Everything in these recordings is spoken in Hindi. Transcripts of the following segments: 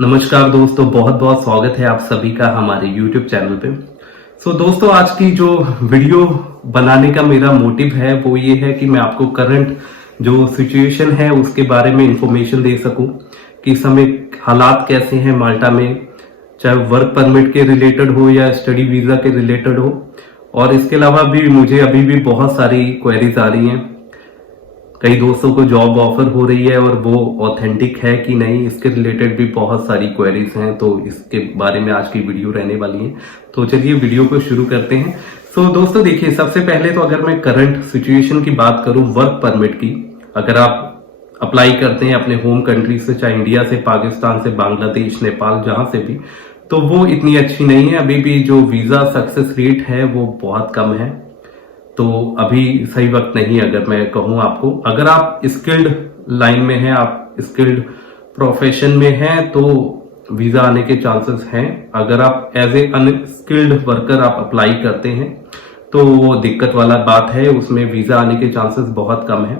नमस्कार दोस्तों, बहुत बहुत स्वागत है आप सभी का हमारे YouTube चैनल पे। दोस्तों, आज की जो वीडियो बनाने का मेरा मोटिव है वो ये है कि मैं आपको करंट जो सिचुएशन है उसके बारे में इंफॉर्मेशन दे सकूं कि इस समय हालात कैसे हैं माल्टा में, चाहे वर्क परमिट के रिलेटेड हो या स्टडी वीजा के रिलेटेड हो। और इसके अलावा भी मुझे अभी भी बहुत सारी क्वेरीज आ रही हैं। कई दोस्तों को जॉब ऑफर हो रही है और वो ऑथेंटिक है कि नहीं, इसके रिलेटेड भी बहुत सारी क्वेरीज हैं। तो इसके बारे में आज की वीडियो रहने वाली है। तो चलिए वीडियो को शुरू करते हैं। दोस्तों देखिए, सबसे पहले तो अगर मैं करंट सिचुएशन की बात करूं वर्क परमिट की, अगर आप अप्लाई करते हैं अपने होम कंट्री से, चाहे इंडिया से, पाकिस्तान से, बांग्लादेश, नेपाल, जहां से भी, तो वो इतनी अच्छी नहीं है। अभी भी जो वीजा सक्सेस रेट है वो बहुत कम है। तो अभी सही वक्त नहीं, अगर मैं कहूं आपको, अगर आप स्किल्ड लाइन में हैं, आप स्किल्ड प्रोफेशन में हैं, तो वीजा आने के चांसेस हैं। अगर आप एज ए अनस्किल्ड वर्कर आप अप्लाई करते हैं तो वो दिक्कत वाला बात है, उसमें वीजा आने के चांसेस बहुत कम है।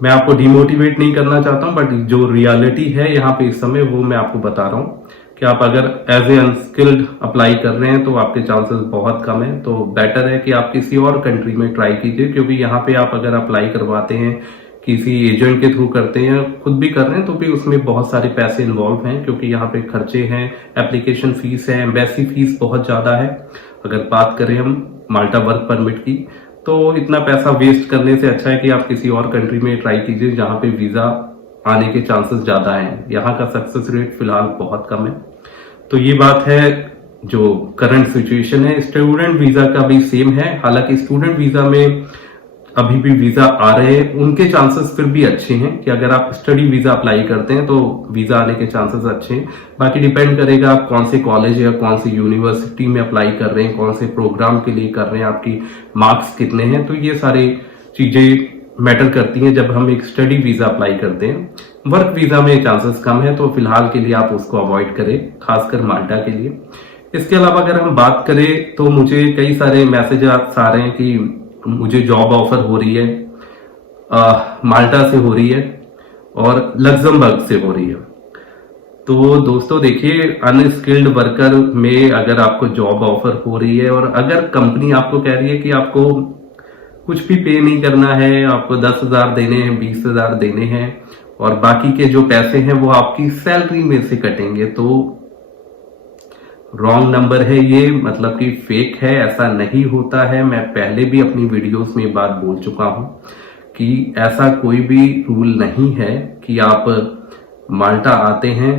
मैं आपको डिमोटिवेट नहीं करना चाहता हूं, बट जो रियलिटी है यहाँ पे इस समय वो मैं आपको बता रहा हूँ कि आप अगर एज ए अनस्किल्ड अप्लाई कर रहे हैं तो आपके चांसेस बहुत कम है। तो बेटर है कि आप किसी और कंट्री में ट्राई कीजिए, क्योंकि यहाँ पे आप अगर अप्लाई करवाते हैं, किसी एजेंट के थ्रू करते हैं, खुद भी कर रहे हैं, तो भी उसमें बहुत सारे पैसे इन्वॉल्व हैं, क्योंकि यहाँ पे खर्चे हैं, एप्लीकेशन फीस है, एम्बेसी फीस बहुत ज्यादा है। अगर बात करें हम माल्टा वर्क परमिट की, तो इतना पैसा वेस्ट करने से अच्छा है कि आप किसी और कंट्री में ट्राई कीजिए जहां पे वीजा आने के चांसेस ज्यादा हैं। यहाँ का सक्सेस रेट फिलहाल बहुत कम है। तो ये बात है जो करंट सिचुएशन है। स्टूडेंट वीजा का भी सेम है, हालांकि स्टूडेंट वीजा में अभी भी वीजा आ रहे हैं, उनके चांसेस फिर भी अच्छे हैं कि अगर आप स्टडी वीजा अप्लाई करते हैं तो वीजा आने के चांसेस अच्छे हैं। बाकी डिपेंड करेगा आप कौन से कॉलेज या कौन सी यूनिवर्सिटी में अप्लाई कर रहे हैं, कौन से प्रोग्राम के लिए कर रहे हैं, आपकी मार्क्स कितने हैं। तो ये सारी चीजें मैटर करती हैं जब हम एक स्टडी वीजा अप्लाई करते हैं। वर्क वीजा में चांसेस कम है, तो फिलहाल के लिए आप उसको अवॉइड करें, खासकर माल्टा के लिए। इसके अलावा अगर हम बात करें तो मुझे कई सारे मैसेज आ रहे हैं कि मुझे जॉब ऑफर हो रही है, माल्टा से हो रही है और लग्जमबर्ग से हो रही है। तो दोस्तों देखिए, अनस्किल्ड वर्कर में अगर आपको जॉब ऑफर हो रही है और अगर कंपनी आपको कह रही है कि आपको कुछ भी पे नहीं करना है, आपको 10,000 देने हैं, 20,000 देने हैं और बाकी के जो पैसे हैं वो आपकी सैलरी में से कटेंगे, तो रॉन्ग नंबर है ये, मतलब कि फेक है, ऐसा नहीं होता है। मैं पहले भी अपनी वीडियोस में बात बोल चुका हूं कि ऐसा कोई भी रूल नहीं है कि आप माल्टा आते हैं,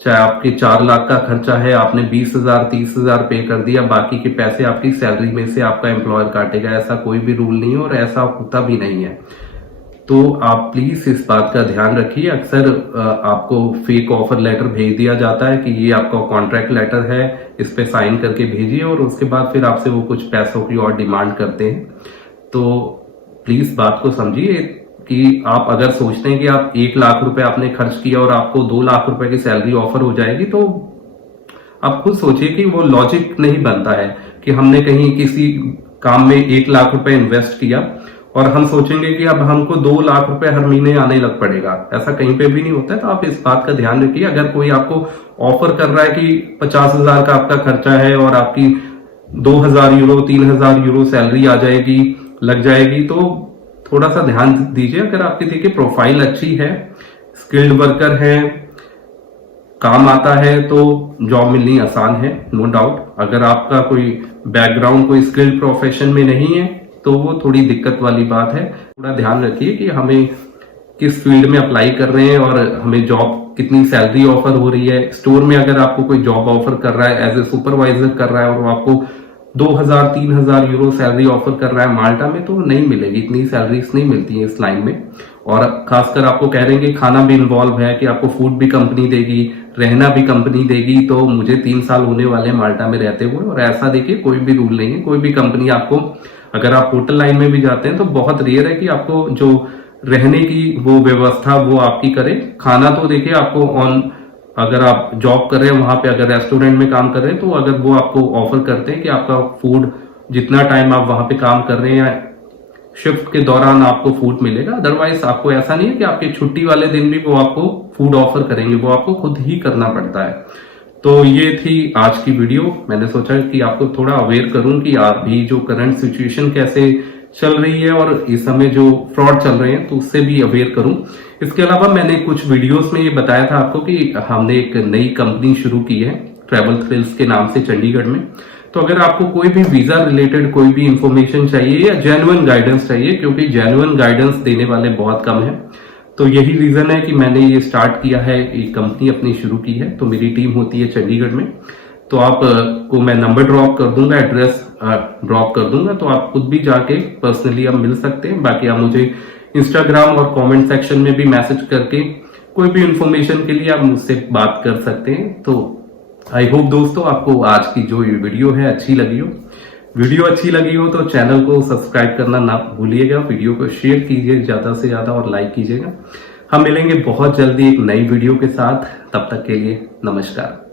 चाहे आपके 4 लाख का खर्चा है, आपने 20,000 30,000 पे कर दिया, बाकी के पैसे आपकी सैलरी में से आपका एम्प्लॉयर काटेगा। ऐसा कोई भी रूल नहीं है और ऐसा होता भी नहीं है। तो आप प्लीज इस बात का ध्यान रखिए। अक्सर आपको फेक ऑफर लेटर भेज दिया जाता है कि ये आपका कॉन्ट्रैक्ट लेटर है, इस पे साइन करके भेजिए, और उसके बाद फिर आपसे वो कुछ पैसों की और डिमांड करते हैं। तो प्लीज बात को समझिए कि आप अगर सोचते हैं कि आप 1 लाख रुपए आपने खर्च किया और आपको 2 लाख रुपए की सैलरी ऑफर हो जाएगी, तो आप खुद सोचिए कि वो लॉजिक नहीं बनता है कि हमने कहीं किसी काम में 1 लाख रुपए इन्वेस्ट किया और हम सोचेंगे कि अब हमको 2 लाख रुपए हर महीने आने लग पड़ेगा। ऐसा कहीं पे भी नहीं होता है। तो आप इस बात का ध्यान रखिए। अगर कोई आपको ऑफर कर रहा है कि 50,000 का आपका खर्चा है और आपकी 2,000 यूरो 3,000 यूरो सैलरी आ जाएगी, लग जाएगी, तो थोड़ा सा ध्यान दीजिए। अगर आपकी देखिए प्रोफाइल अच्छी है, स्किल्ड वर्कर है, काम आता है, तो जॉब मिलनी आसान है, नो डाउट। अगर आपका कोई बैकग्राउंड कोई स्किल्ड प्रोफेशन में नहीं है तो वो थोड़ी दिक्कत वाली बात है। थोड़ा ध्यान रखिए कि हमें किस फील्ड में अप्लाई कर रहे हैं और हमें जॉब कितनी सैलरी ऑफर हो रही है। स्टोर में अगर आपको कोई जॉब ऑफर कर रहा है, एज ए सुपरवाइजर कर रहा है और वो आपको 2,000 3,000 यूरो सैलरी ऑफर कर रहा है माल्टा में, तो नहीं मिलेगी, इतनी सैलरीज नहीं मिलती है इस लाइन में। और खासकर आपको कह रहे हैं कि खाना भी इन्वॉल्व है, कि आपको फूड भी कंपनी देगी, रहना भी कंपनी देगी। तो मुझे 3 साल होने वाले माल्टा में रहते हुए, और ऐसा देखिए कोई भी रूल नहीं है। कोई भी कंपनी आपको, अगर आप होटल लाइन में भी जाते हैं तो बहुत रेयर है कि आपको जो रहने की वो व्यवस्था वो आपकी करे। खाना तो देखिए आपको अगर आप जॉब कर रहे हैं वहां पे, अगर रेस्टोरेंट में काम कर रहे हैं, तो अगर वो आपको ऑफर करते हैं कि आपका फूड जितना टाइम आप वहां पे काम कर रहे हैं शिफ्ट के दौरान आपको फूड मिलेगा। अदरवाइज आपको ऐसा नहीं है कि आपके छुट्टी वाले दिन भी वो आपको फूड ऑफर करेंगे वो आपको खुद ही करना पड़ता है। तो ये थी आज की वीडियो। मैंने सोचा कि आपको थोड़ा अवेयर करूं कि अभी जो करंट सिचुएशन कैसे चल रही है और इस समय जो फ्रॉड चल रहे हैं तो उससे भी अवेयर करूं। इसके अलावा मैंने कुछ वीडियोस में ये बताया था आपको कि हमने एक नई कंपनी शुरू की है ट्रैवल थ्रिल्स के नाम से चंडीगढ़ में। तो अगर आपको कोई भी वीजा रिलेटेड कोई भी इंफॉर्मेशन चाहिए या जेन्युइन गाइडेंस चाहिए, क्योंकि जेन्युइन गाइडेंस देने वाले बहुत कम है, तो यही रीजन है कि मैंने ये स्टार्ट किया है, एक कंपनी अपनी शुरू की है। तो मेरी टीम होती है चंडीगढ़ में। तो आप को मैं नंबर ड्रॉप कर दूंगा, एड्रेस ड्रॉप कर दूंगा, तो आप खुद भी जाके पर्सनली आप मिल सकते हैं। बाकी आप मुझे इंस्टाग्राम और कमेंट सेक्शन में भी मैसेज करके कोई भी इंफॉर्मेशन के लिए आप मुझसे बात कर सकते हैं। तो आई होप दोस्तों आपको आज की जो ये वीडियो है अच्छी लगी हो। वीडियो अच्छी लगी हो तो चैनल को सब्सक्राइब करना ना भूलिएगा, वीडियो को शेयर कीजिए ज्यादा से ज्यादा और लाइक कीजिएगा। हम मिलेंगे बहुत जल्दी एक नई वीडियो के साथ, तब तक के लिए नमस्कार।